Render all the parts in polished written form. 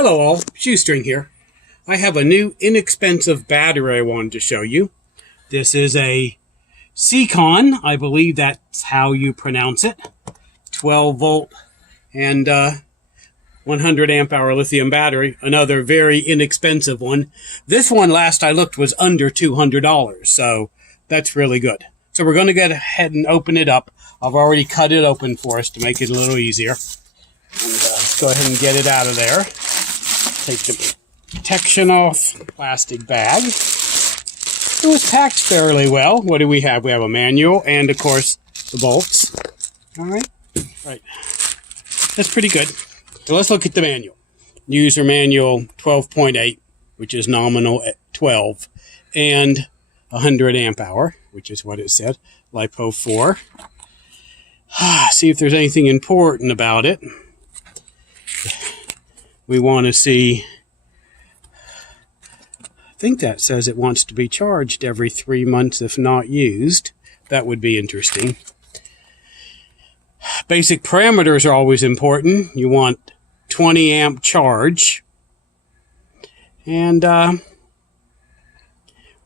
Hello all, Shoestring here. I have a new inexpensive battery I wanted to show you. This is a Siekon, I believe that's how you pronounce it. 12 volt and 100 amp hour lithium battery. Another very inexpensive one. This one last I looked was under $200, so that's really good. So we're going to go ahead and open it up. I've already cut it open for us to make it a little easier. And let's go ahead and get it out of there. Take the protection off the plastic bag. It was packed fairly well. What do we have? We have a manual and, of course, the bolts. All right. Right. That's pretty good. So let's look at the manual. User manual 12.8, which is nominal at 12, and 100 amp hour, which is what it said. LiPo 4. See if there's anything important about it. We want to see, I think that says it wants to be charged every 3 months if not used. That would be interesting. Basic parameters are always important. You want 20 amp charge. And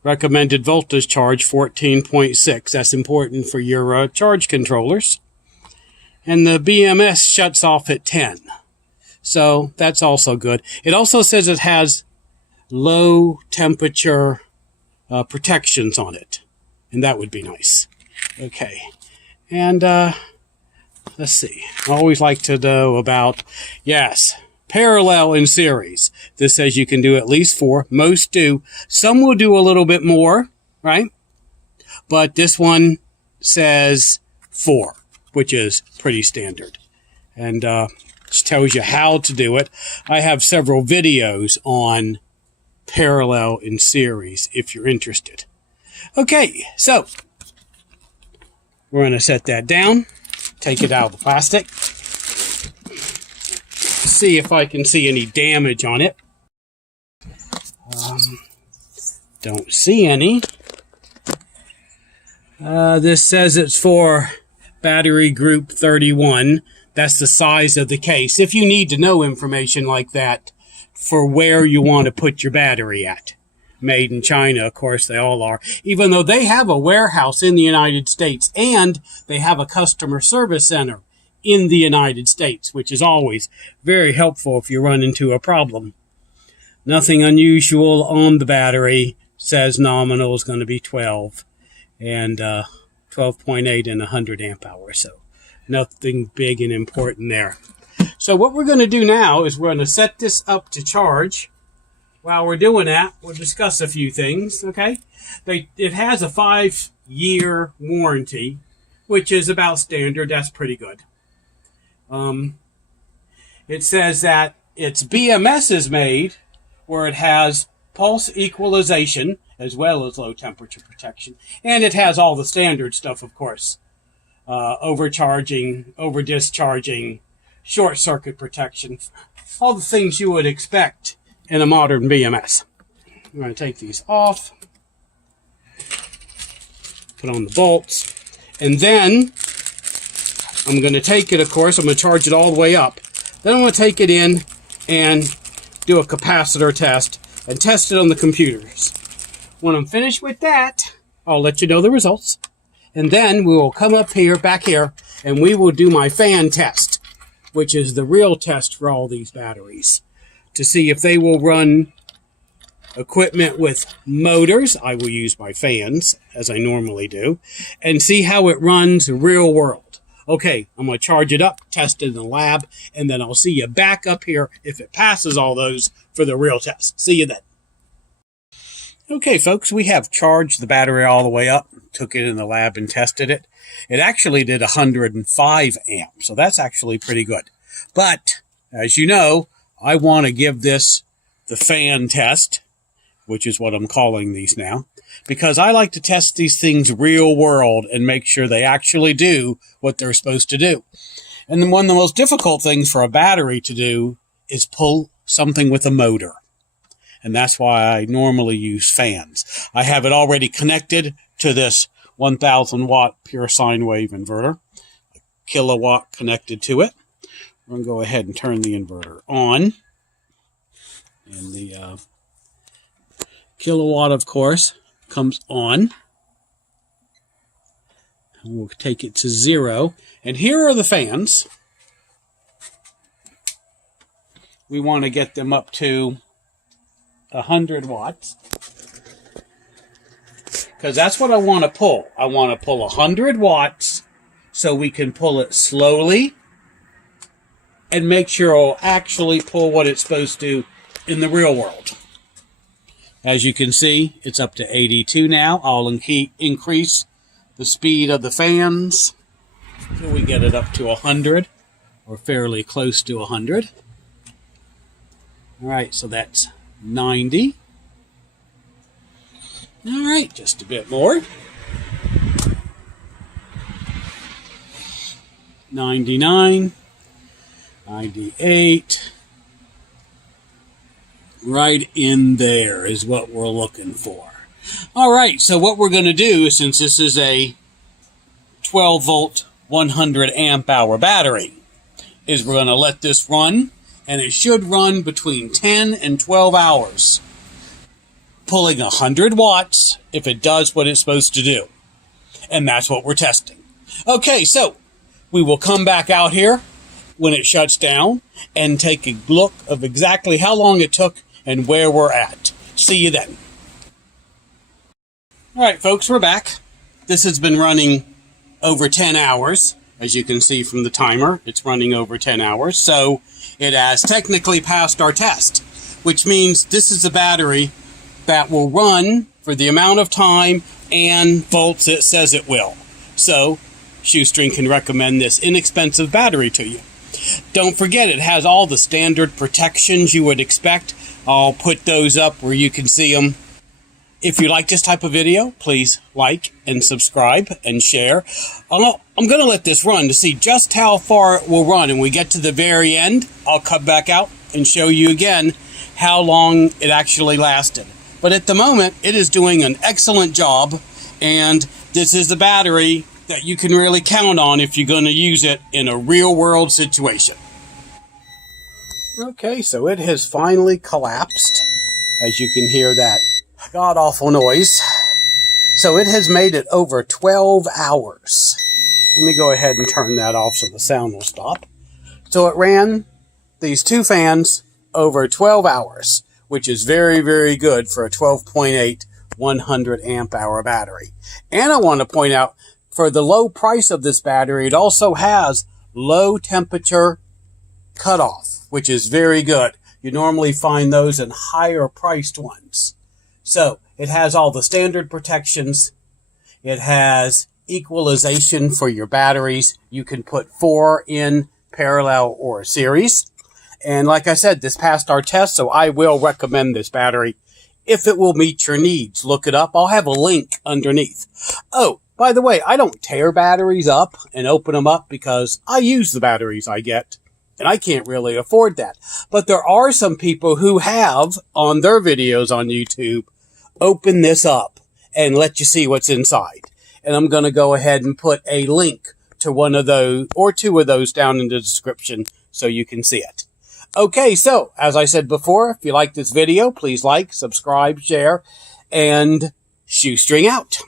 recommended voltage charge 14.6. That's important for your charge controllers. And the BMS shuts off at 10. So that's also good. It also says it has low temperature protections on it. And that would be nice. Okay. And let's see. I always like to know about, yes, parallel in series. This says you can do at least 4. Most do. Some will do a little bit more, right? But this one says 4, which is pretty standard. And tells you how to do it. I have several videos on parallel in series if you're interested. Okay, so we're going to set that down, take it out of the plastic, see if I can see any damage on it. Don't see any. This says it's for battery group 31. That's the size of the case. If you need to know information like that for where you want to put your battery at. Made in China, of course, they all are. Even though they have a warehouse in the United States and they have a customer service center in the United States, which is always very helpful if you run into a problem. Nothing unusual on the battery. Says nominal is going to be 12 and 12.8 and 100 amp hours. So nothing big and important there. So what we're going to do now is we're going to set this up to charge. While we're doing that, we'll discuss a few things, okay? It has a 5-year warranty, which is about standard. That's pretty good. It says that its BMS is made where it has pulse equalization as well as low temperature protection. And it has all the standard stuff, of course. Overcharging, over discharging, short circuit protection, all the things you would expect in a modern BMS. I'm going to take these off, put on the bolts, and then I'm going to take it, of course, I'm going to charge it all the way up. Then I'm going to take it in and do a capacitor test and test it on the computers. When I'm finished with that, I'll let you know the results. And then we will come up here, back here, and we will do my fan test, which is the real test for all these batteries, to see if they will run equipment with motors. I will use my fans, as I normally do, and see how it runs real world. Okay, I'm going to charge it up, test it in the lab, and then I'll see you back up here if it passes all those for the real test. See you then. Okay, folks, we have charged the battery all the way up, took it in the lab and tested it. It actually did 105 amps, so that's actually pretty good. But, as you know, I want to give this the fan test, which is what I'm calling these now, because I like to test these things real world and make sure they actually do what they're supposed to do. And then one of the most difficult things for a battery to do is pull something with a motor. And that's why I normally use fans. I have it already connected to this 1000 watt pure sine wave inverter, a kilowatt connected to it. We're going to go ahead and turn the inverter on. And the kilowatt, of course, comes on. We'll take it to 0. And here are the fans. We want to get them up to 100 watts. Because that's what I want to pull. I want to pull 100 watts so we can pull it slowly and make sure it'll actually pull what it's supposed to in the real world. As you can see, it's up to 82 now. I'll increase the speed of the fans till we get it up to 100 or fairly close to 100. All right, so that's 90. All right, just a bit more. 99, 98. Right in there is what we're looking for. All right, so what we're going to do, since this is a 12-volt, 100 amp hour battery, is we're going to let this run, and it should run between 10 and 12 hours, pulling 100 watts if it does what it's supposed to do. And that's what we're testing. Okay, so we will come back out here when it shuts down and take a look of exactly how long it took and where we're at. See you then. All right, folks, we're back. This has been running over 10 hours. As you can see from the timer, it's running over 10 hours. So it has technically passed our test, which means this is a battery that will run for the amount of time and volts it says it will. So Shoestring can recommend this inexpensive battery to you. Don't forget, it has all the standard protections you would expect. I'll put those up where you can see them. If you like this type of video, please like and subscribe and share. I'm going to let this run to see just how far it will run. And when we get to the very end, I'll cut back out and show you again how long it actually lasted. But at the moment, it is doing an excellent job. And this is the battery that you can really count on if you're going to use it in a real world situation. Okay, so it has finally collapsed. As you can hear that god-awful noise. So it has made it over 12 hours. Let me go ahead and turn that off so the sound will stop. So it ran these two fans over 12 hours, which is very, very good for a 12.8 100 amp hour battery. And I want to point out, for the low price of this battery, it also has low temperature cutoff, which is very good. You normally find those in higher priced ones. So it has all the standard protections. It has equalization for your batteries. You can put 4 in parallel or series. And like I said, this passed our test, so I will recommend this battery if it will meet your needs. Look it up. I'll have a link underneath. Oh, by the way, I don't tear batteries up and open them up because I use the batteries I get. And I can't really afford that. But there are some people who have, on their videos on YouTube, open this up and let you see what's inside. And I'm going to go ahead and put a link to one of those or two of those down in the description so you can see it. Okay, so as I said before, if you like this video, please like, subscribe, share, and Shoestring out.